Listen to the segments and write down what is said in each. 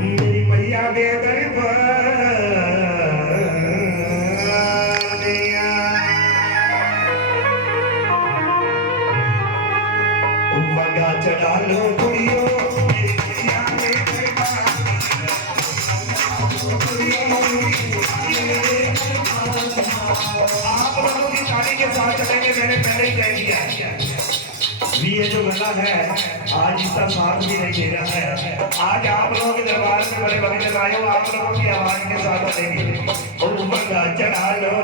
मेरी मैया दे दरबार वगा चढ़ा लो कुड़ियों मेरी मैया दे आप लोगों की ताली के साथ चलेंगे मैंने पहले ही कह दिया ये जो गला है आज इसका साथ भी नहीं दे रहा है आज आप लोगों के दरबार में बड़े बड़े लगाए हो आप लोगों की आवाज के साथ चलेंगे वगा चढ़ा लो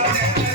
Thank you.